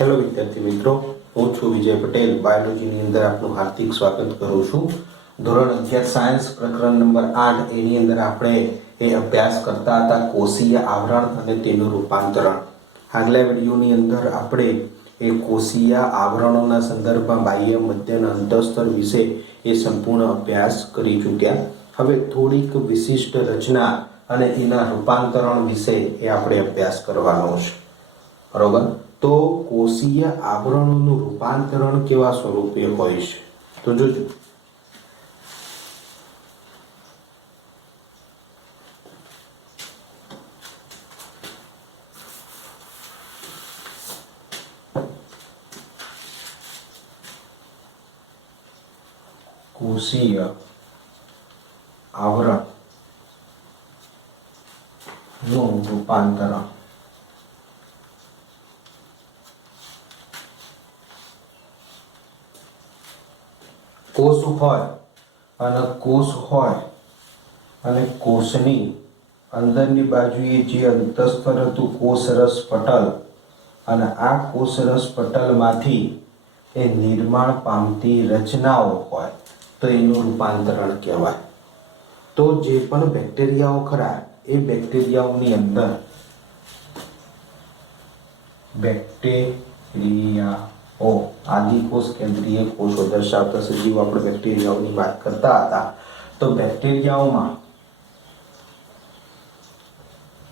Hello વિદ્યાર્થી મિત્રો, હું છું વિજય પટેલ. બાયોલોજીની અંદર આપનું હાર્દિક સ્વાગત કરું છું. ધોરણ 11 સાયન્સ પ્રકરણ નંબર 8 એની અંદર આપણે અભ્યાસ કરતા હતા કોષીય આવરણ અને તેનું રૂપાંતરણ. આગલા વિડીયોની અંદર આપણે કોષીય આવરણોના સંદર્ભમાં બાહ્ય, મધ્ય અને અંતઃસ્તર વિશે સંપૂર્ણ અભ્યાસ કરી ચૂક્યા. હવે થોડીક વિશિષ્ટ રચના અને તેના રૂપાંતરણ વિશે આપણે અભ્યાસ કરવાનો છે. બરોબર. તો કોષીય આવરણોનું રૂપાંતરણ કેવા સ્વરૂપે હોય છે? તો જોજો, કોષીય આવરણ નું રૂપાંતરણ. કોષ હોય અને કોષની અંદરની બાજુએ જે અંતઃસ્તર હતું કોષરસ પટલ, અને આ કોષરસ પટલમાંથી નિર્માણ પામતી રચનાઓ હોય તો એનું રૂપાંતરણ કહેવાય. તો જે પણ બેક્ટેરિયાઓ ખરા એ બેક્ટેરિયાઓની અંદર બેક્ટેરિયાઓ આદિકોષ કેન્દ્રીય કોષો દર્શાવતા સજીવો આપણે બેક્ટેરિયાઓની વાત કરતા હતા. તો બેક્ટેરિયાઓમાં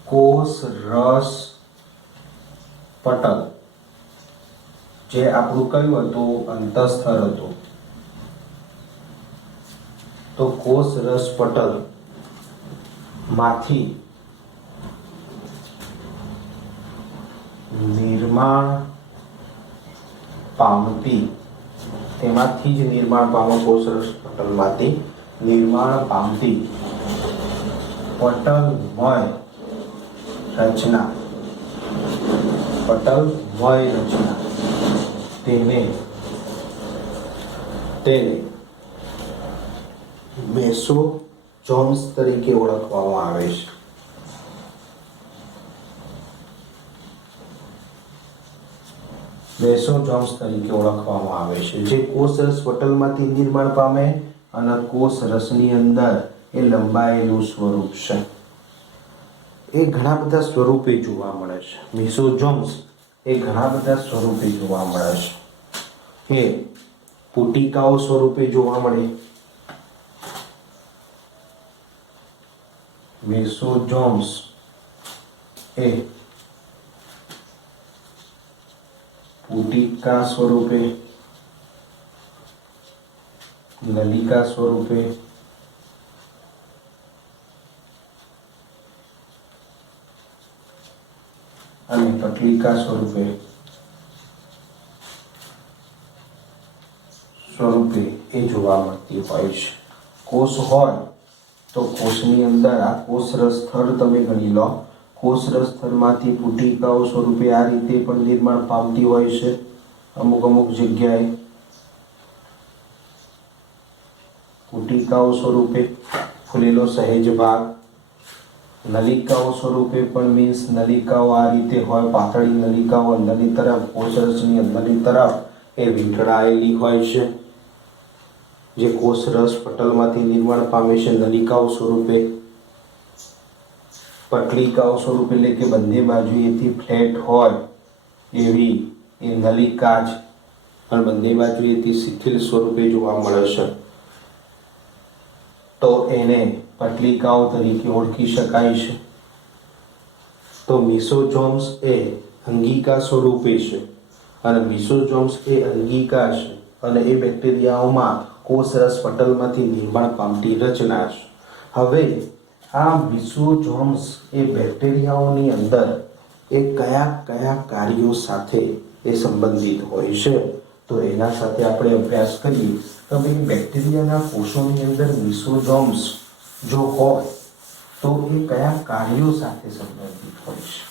કોષ રસ પટલ જે આપણું કયું હતું? અંતઃસ્તર હતું. તો કોષ રસ પટલ માંથી નિર્માણ પામતી, તેમાંથી જ નિર્માણ પામો કોષરસ પટલમાંથી નિર્માણ પામતી પટલમય રચના, તેને મેસોઝોમ્સ તરીકે ઓળખવામાં આવે છે. મેસોઝોમ્સ તરીકે ઓળખવામાં આવે છે, જે કોષરસ પટલમાંથી નિર્માણ પામે અને કોષરસની અંદર એ લંબાયેલું સ્વરૂપ છે. એ ઘણા બધા સ્વરૂપે જોવા મળે છે. મેસોઝોમ્સ એ ઘણા બધા સ્વરૂપે જોવા મળે છે. એ પુટિકાઓ સ્વરૂપે જોવા મળે. મેસોઝોમ્સ એ પુટિકા સ્વરૂપે, નલિકા સ્વરૂપે, અને પટલિકા સ્વરૂપે એ જોવા મળતી હોય છે. કોષ હોય તો કોષની અંદર આ કોષરસ થડ તમે ગણી લો. કોષરસ થડમાંથી પુટિકાઓ સ્વરૂપે આ રીતે પણ નિર્માણ પામતી હોય છે. અમુક જગ્યાએ પુટિકાઓ સ્વરૂપે ફૂલેલો સહેજ ભાગ, નલિકાઓ સ્વરૂપે પણ મીન્સ નલિકાઓ આ રીતે હોય, પાતળી નલિકાઓ અંદરની તરફ, કોષરસની અંદરની તરફ એ વીંટળાયેલી હોય છે, જે કોષરસ પટલમાંથી નિર્માણ પામે છે. નલિકાઓ સ્વરૂપે, પટલિકાઓ સ્વરૂપે એટલે કે બંને બાજુએથી ફ્લેટ હોય એવી એ નલિકા જ પણ બંને બાજુએથી શિથિલ સ્વરૂપે જોવા મળે છે, તો એને પટલિકાઓ તરીકે ઓળખી શકાય છે. તો મેસોઝોમ્સ એ અંગિકા સ્વરૂપે છે, અને મેસોઝોમ્સ એ અંગિકા છે, અને એ બેક્ટેરિયાઓમાં કોષરસ પટલમાંથી નિર્માણ પામતી રચના છે. હવે આ મેસોઝોમ્સ એ બેક્ટેરિયાઓની અંદર એ કયા કાર્યો સાથે એ સંબંધિત હોય છે? તો એના સાથે આપણે અભ્યાસ કરીએ. તો ભાઈ બેક્ટેરિયાના કોષોની અંદર મેસોઝોમ્સ જો હોય તો એ કયા કાર્યો સાથે સંબંધિત હોય છે?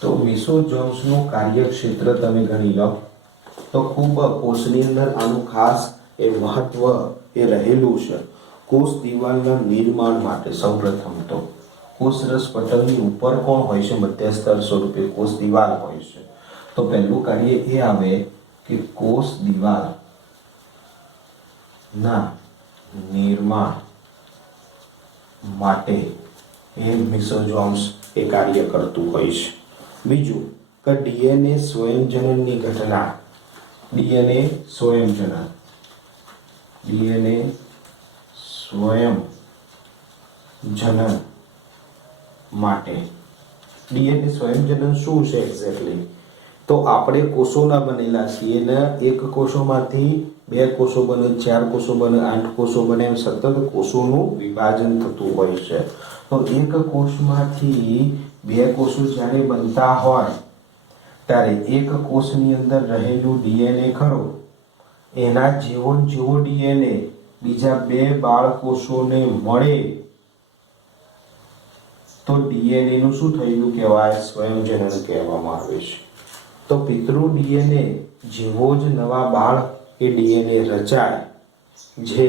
તો મેસોઝોમ્સનું કાર્યક્ષેત્ર તમે ગણી લો. તો ખૂબ કોષની અંદર આનું ખાસ એ મહત્વ એ રહેલું છે. કોષ દિવાલના નિર્માણ માટે સૌપ્રથમ તો કોષરસ પટલની ઉપર કોણ હોય છે? મધ્યસ્તર સ્વરૂપે કોષ દિવાલ હોય છે. તો પહેલું કાર્ય એ આવે કે કોષ દિવાલ ના નિર્માણ માટે એ મિસોઝોમ્સ એ કાર્ય કરતું હોય છે. બીજું કે ડીએનએ સ્વયંજનનની ઘટના, ડીએનએ સ્વયંજનન માટે ડીએનએ સ્વયંજનન શું છે એક્ઝેક્ટલી? તો આપણે કોષોના બનેલા છીએ ને એક કોષોમાંથી 2 કોષો બને, 4 કોષો બને, 8 કોષો બને, એમ સતત કોષોનું વિભાજન થતું હોય છે. તો એક કોષમાંથી 2 કોષો જ્યારે બનતા હોય ત્યારે એક કોષની અંદર રહેલું ડીએનએ ખરો એના જેવો ડીએનએ બીજા 2 બાળકોષોને મળે તો ડીએનએ નું શું થયેલું કહેવાય? સ્વયંજનન કહેવામાં આવે છે. તો પિતૃ ડીએનએ જેવો જ નવા બાળ એ ડીએનએ રચાય, જે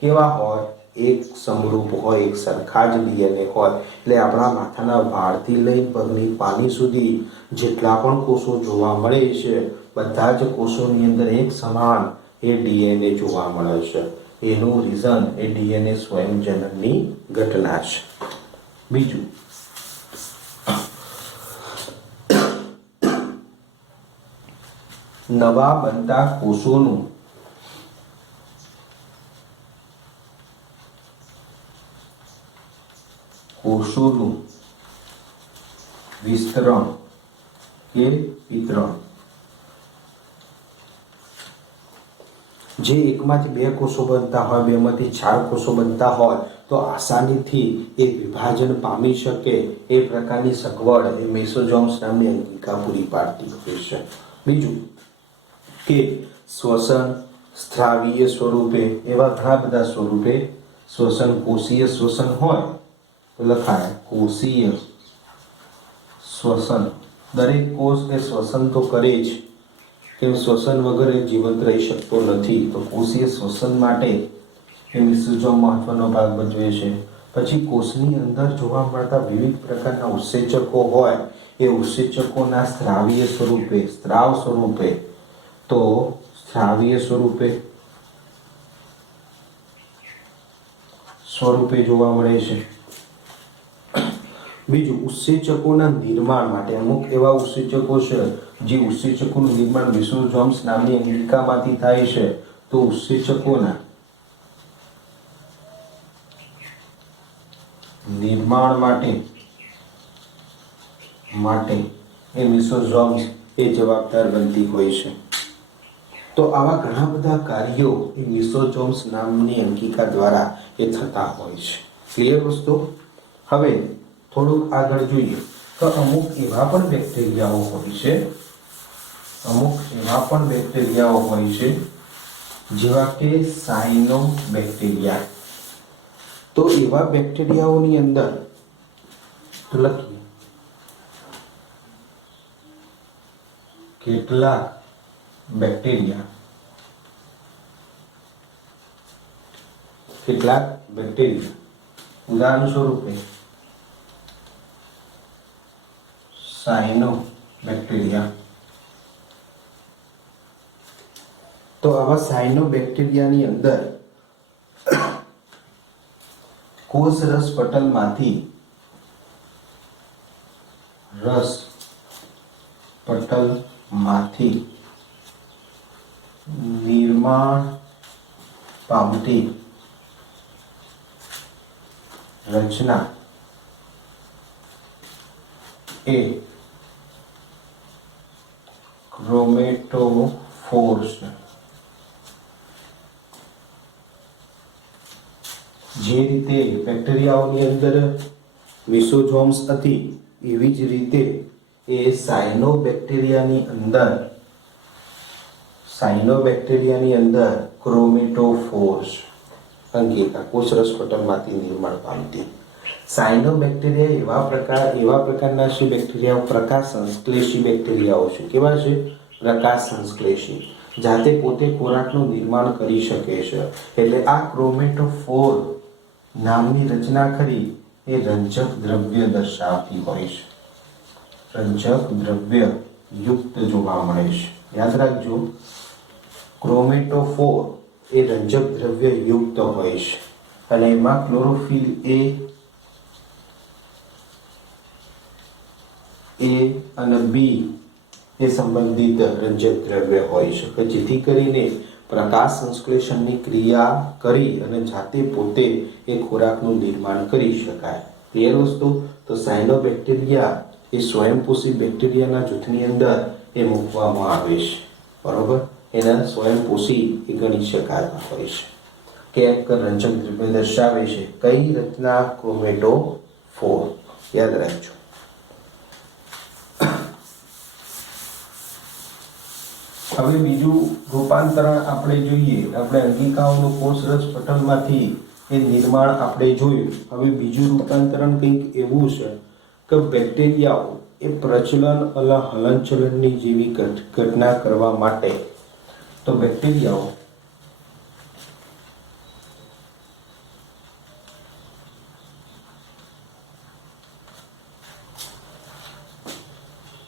કેવા હોય? એક સમરૂપ હોય, એક સરખા જ ડીએનએ હોય. એટલે આપણા માથાના વાળથી લઈ પગની પાની સુધી જેટલા પણ કોષો જોવા મળે છે બધા જ કોષોની અંદર એક સમાન એ ડીએનએ જોવા મળે છે. એનું રીઝન એ ડીએનએ સ્વયંજનનની ઘટના છે. બીજું નવા બનતા કોષોનું વિસ્તરણ કે વિતરણ. જે એકમાંથી 2 કોષો બનતા હોય, 2 માંથી 4 કોષો બનતા હોય તો આસાનીથી એ વિભાજન પામી શકે એ પ્રકારની સગવડ એ મેસોઝોમ્સ નામની અંગિકા પૂરી પાડતી હોય છે. બીજું કે શ્વસન સ્ત્રાવીય સ્વરૂપે, એવા ઘણા બધા સ્વરૂપે શ્વસન, કોષીય શ્વસન હોય તો લખાય કોષીય શ્વસન. દરેક કોષ એ શ્વસન તો કરે જ, કેમ શ્વસન વગર એ જીવંત રહી શકતો નથી. તો કોષીય શ્વસન માટે એ મેસોઝોમ મહત્વનો ભાગ ભજવે છે. પછી કોષની અંદર જોવા મળતા વિવિધ પ્રકારના ઉત્સેચકો હોય એ ઉત્સેચકોના સ્ત્રાવીય સ્વરૂપે, સ્ત્રાવ સ્વરૂપે, તો સ્ત્રાવીય સ્વરૂપે જોવા મળે છે. બીજું ઉત્સેચકોના નિર્માણ માટે અમુક એવા ઉત્સેચકો છે જે ઉત્સેચકોનું નિર્માણ મેસોઝોમ્સ નામની અંગિકામાંથી થાય છે. તો ઉત્સેચકોના નિર્માણ માટે એ મેસોઝોમ્સ એ જવાબદાર બનતી હોય છે. તો આવા ઘણા બધા કાર્યો એ મેસોઝોમ્સ નામની અંગિકા દ્વારા એ થતા હોય છે. ક્લિયર વસ્તુ? હવે થોડુંક આગળ જોઈએ તો અમુક એવા પણ બેક્ટેરિયાઓ હોય છે જેવા કે સાયનોબેક્ટેરિયા. તો એવા બેક્ટેરિયાઓની અંદર લખીએ કેટલાક બેક્ટેરિયા ઉદાહરણ સ્વરૂપે સાયનોબેક્ટેરિયા. તો આવા સાયનોબેક્ટેરિયાની અંદર કોષરસ પટલમાંથી નિર્માણ પામતી રચના એ ક્રોમેટોફોર્સ. જે રીતે બેક્ટેરિયાઓની અંદર મેસોઝોમ્સ હતી એવી જ રીતે એ સાયનોબેક્ટેરિયાની અંદર ક્રોમેટોફોર્સ અંગિકા કોષરસ પટલમાંથી નિર્માણ પામતી. સાયનોબેક્ટેરિયા એવા પ્રકારના છે બેક્ટેરિયાઓ પ્રકાશ સંશ્લેષી બેક્ટેરિયાઓ છે. કેવા છે? પ્રકાશ સંશ્લેષી, જાતે પોતે ખોરાકનું નિર્માણ કરી શકે છે. એટલે આ ક્રોમેટોફોર નામની રચના ખરી એ રંજક દ્રવ્ય દર્શાવતી હોય છે. રંજક દ્રવ્ય યુક્ત જોવા મળે છે. યાદ રાખજો, ક્રોમેટોફોર એ રંજક દ્રવ્ય યુક્ત હોય છે અને એમાં ક્લોરોફિલ એ અને બી એ સંબંધિત રંજક દ્રવ્ય હોય છે કે જેથી કરીને પ્રકાશ સંશ્લેષણની ક્રિયા કરી અને જાતે પોતે એ ખોરાકનું નિર્માણ કરી શકાય. ક્લિયર વસ્તુ? તો સાયનોબેક્ટેરિયા એ સ્વયંપોષી બેક્ટેરિયાના જૂથની અંદર એ મૂકવામાં આવે છે. બરોબર? એના સ્વયંપોષી એ ગણી શકાતા હોય છે. કે રંજક દ્રવ્ય દર્શાવે છે. કઈ રચના? ક્રોમેટોફોર. યાદ રાખજો. હવે બીજું રૂપાંતરણ આપણે જોઈએ. આપણે અંગિકાઓનું કોષરસ પટલમાંથી એ નિર્માણ આપણે જોયું. હવે બીજું રૂપાંતરણ કંઈક એવું છે કે બેક્ટેરિયાઓ એ પ્રચલન હલનચલનની જેવી ઘટના કરવા માટે તો બેક્ટેરિયાઓ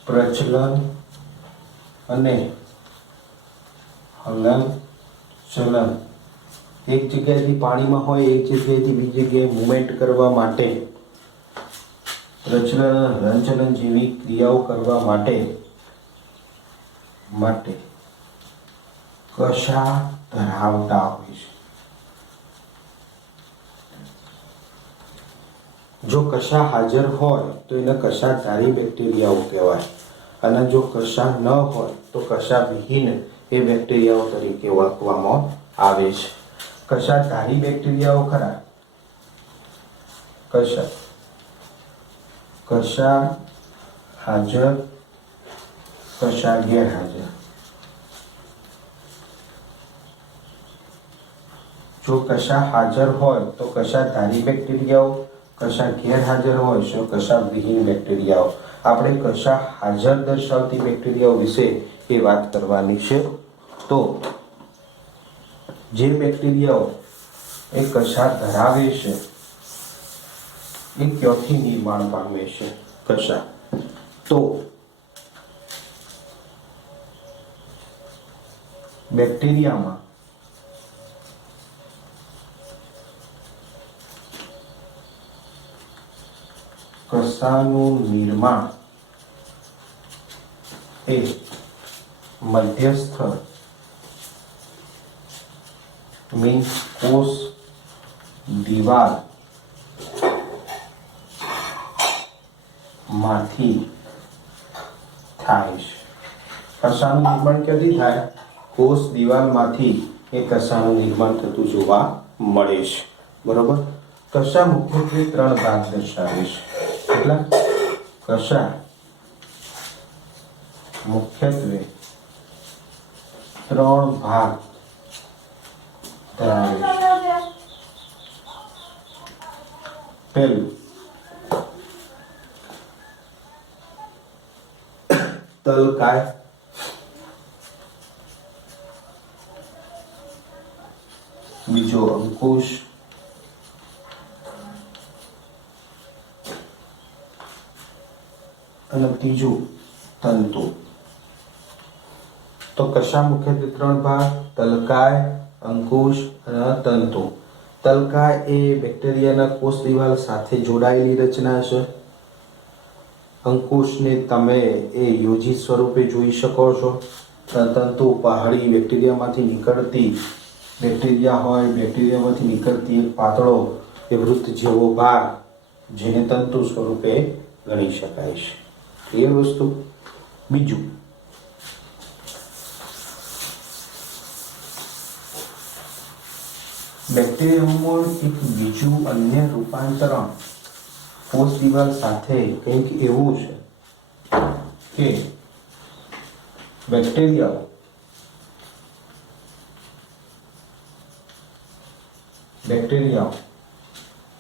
પ્રચલન અને હલનચલન એક જગ્યાએથી પાણીમાં હોય એક જગ્યાએથી બીજી જગ્યાએ મુવમેન્ટ કરવા માટે પ્રચલન અને હલનચલન જેવી ક્રિયાઓ કરવા માટે કશા ધરાવતા હોય છે. જો કશા હાજર હોય તો એને કશાધારી બેક્ટેરિયાઓ કહેવાય અને જો કશા ન હોય તો કશા વિહીન એ બેક્ટેરિયાઓ તરીકે ઓળખવામાં આવે છે. કશાધારી બેક્ટેરિયાઓ ખરા, કશા હાજર, કશા ગેરહાજર. જો કશા હાજર હોય તો કશાધારી બેક્ટેરિયાઓ, કશા ગેરહાજર હોય તો કશા વિહીન બેક્ટેરિયાઓ. આપણે કશા હાજર દર્શાવતી બેક્ટેરિયાઓ વિશે એ વાત કરવાની છે. તો જે બેક્ટેરિયાઓ એ કશા ધરાવે છે એ ક્યાંથી નિર્માણ પામે છે? કશા. તો બેક્ટેરિયામાં કશાનું નિર્માણ એ મધ્યસ્થ મીન્સ કોષ દિવાલ માંથી થાય છે. કશાનું નિર્માણ ક્યાંથી થાય? કોષ દિવાલમાંથી એ કશાનું નિર્માણ થતું જોવા મળે છે. બરોબર? કશા મુખ્યત્વે 3 ભાગ દર્શાવે છે. કેટલા? કશા મુખ્યત્વે 3 ભાગ ધરાવે છે. પહેલું તલકાય, બીજો અંકુશ, અને ત્રીજું તંતુ. તો કશા મુખ્યત્વે 3 ભાગ? તલકાય, અંકુશ અને તંતુ. તલકાય એ બેક્ટેરિયાના કોષ દિવાલ સાથે જોડાયેલી રચના છે. અંકુશને તમે એ યોજિત સ્વરૂપે જોઈ શકો છો. તંતુ પહાડી બેક્ટેરિયામાંથી નીકળતી બેક્ટેરિયા હોય, બેક્ટેરિયામાંથી નીકળતી એક પાતળો એ વૃત્ત જેવો ભાગ જેને તંતુ સ્વરૂપે ગણી શકાય છે. ક્લિયર વસ્તુ? બીજું બેક્ટેરિયામાં એક બીજું અન્ય રૂપાંતરણ કોષ દિવાલ સાથે કંઈક એવું છે કે બેક્ટેરિયાઓ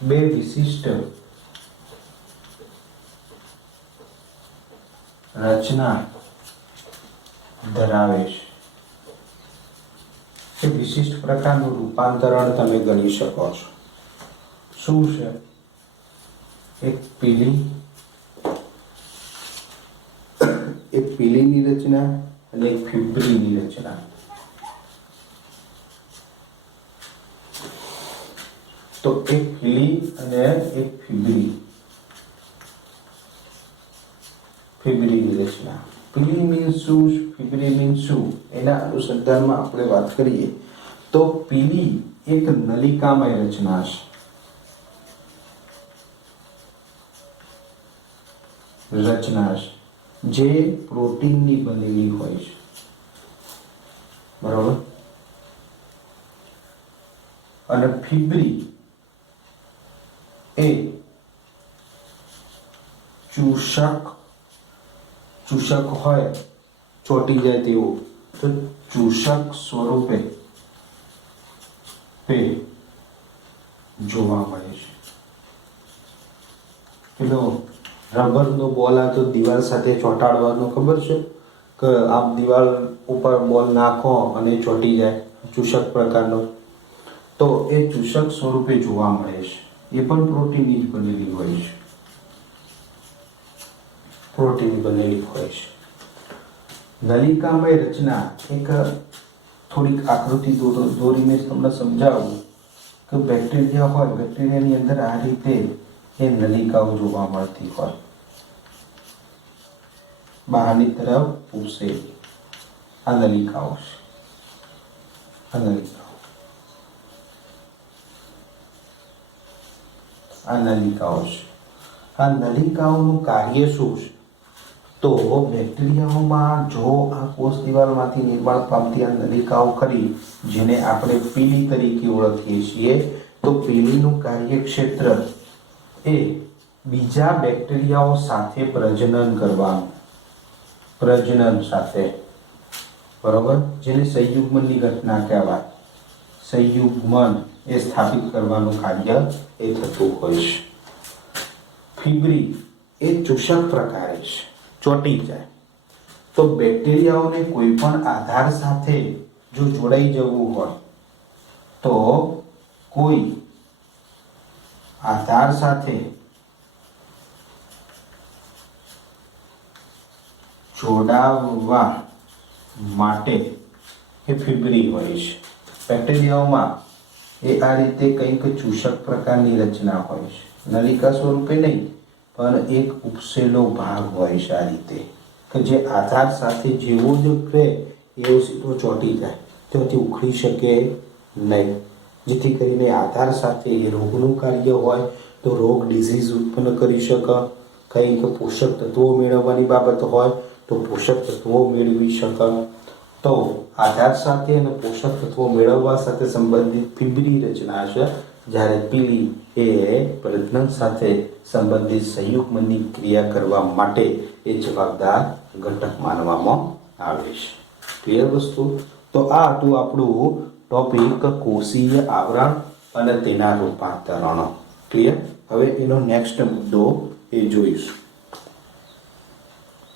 2 વિશિષ્ટ રચના ધરાવે છે। એ વિશિષ્ટ પ્રકારનું રૂપાંતરણ તમે ગણી શકો છો। શું છે? એક પીલીની રચના અને એક ફિબ્રીની રચના। તો એક પીલી અને એક ફિબ્રીની રચના। પીલી મીન્સ શું, ફિબ્રી મીન્સ શું, એના અનુસંધાનમાં આપણે વાત કરીએ તો પીલી એક નલિકામય રચના છે। જે પ્રોટીનની બનેલી હોય છે, બરાબર। અને ફિબ્રી એ ચૂષક હોય, ચોટી જાય તેવું, તો ચૂષક સ્વરૂપે જોવા મળે છે। પેલો રબરનો બોલ આ તો દિવાલ સાથે ચોંટાડવાનો, ખબર છે કે આપ દિવાલ ઉપર બોલ નાખો અને ચોંટી જાય, ચૂષક પ્રકારનો, તો એ ચૂષક સ્વરૂપે જોવા મળે છે। એ પણ પ્રોટીનની જ બનેલી હોય છે, નલિકામય રચના એક થોડીક આકૃતિ દોરીને તમને સમજાવું કે બેક્ટેરિયા હોય, બેક્ટેરિયાની અંદર આ રીતે એ નલિકાઓ જોવા મળતી હોય, બહારની તરફ પૂછેલી આ નલિકાઓ છે। આ નલિકાઓનું કાર્ય શું છે? તો બેક્ટેરિયાઓમાં જો આ કોષ દિવાલમાંથી નિર્માણ પામતી આ નલિકાઓ ખરી, જેને આપણે પીલી તરીકે ઓળખીએ છીએ, તો પીલીનું કાર્યક્ષેત્ર એ બીજા બેક્ટેરિયાઓ સાથે પ્રજનન સાથે, બરોબર, જેને સંયુગ્મનની ઘટના કહેવાય, સંયુગ્મન એ સ્થાપિત કરવાનું કાર્ય એ થતું હોય છે। ફિબ્રી એ ચૂષક પ્રકારે છે, ચોંટી જાય, તો બેક્ટેરિયાઓને કોઈ પણ આધાર સાથે જો જોડાઈ જવું હોય, તો કોઈ આધાર સાથે જોડાવવા માટે એ ફિબ્રી હોય છે। બેક્ટેરિયાઓમાં એ આ રીતે કંઈક ચૂષક પ્રકારની રચના હોય છે, નલિકા સ્વરૂપે નહીં, પણ એક ઉપસેલો ભાગ હોય છે આ રીતે, કે જે આધાર સાથે જેવો જ રહે એવો સીધો ચોંટી જાય, ત્યાંથી ઉખડી શકે નહીં, જેથી કરીને આધાર સાથે એ રોગનું કાર્ય હોય તો રોગ ડિઝીઝ ઉત્પન્ન કરી શકે, કંઈક પોષક તત્વો મેળવવાની બાબત હોય તો પોષક તત્વો મેળવી શકે। તો આધાર સાથે અને પોષક તત્વો મેળવવા સાથે સંબંધિત ફિબ્રી રચના છે, જ્યારે પીલી એ પ્રજનન સાથે સંબંધિત સંયુગ્મનની ક્રિયા કરવા માટે એ જવાબદાર ઘટક માનવામાં આવે છે। ક્લિયર વસ્તુ? તો આ હતું આપણું ટોપિક કોષીય આવરણ અને તેના રૂપાંતરણો। ક્લિયર? હવે એનો નેક્સ્ટ મુદ્દો એ જોઈશું।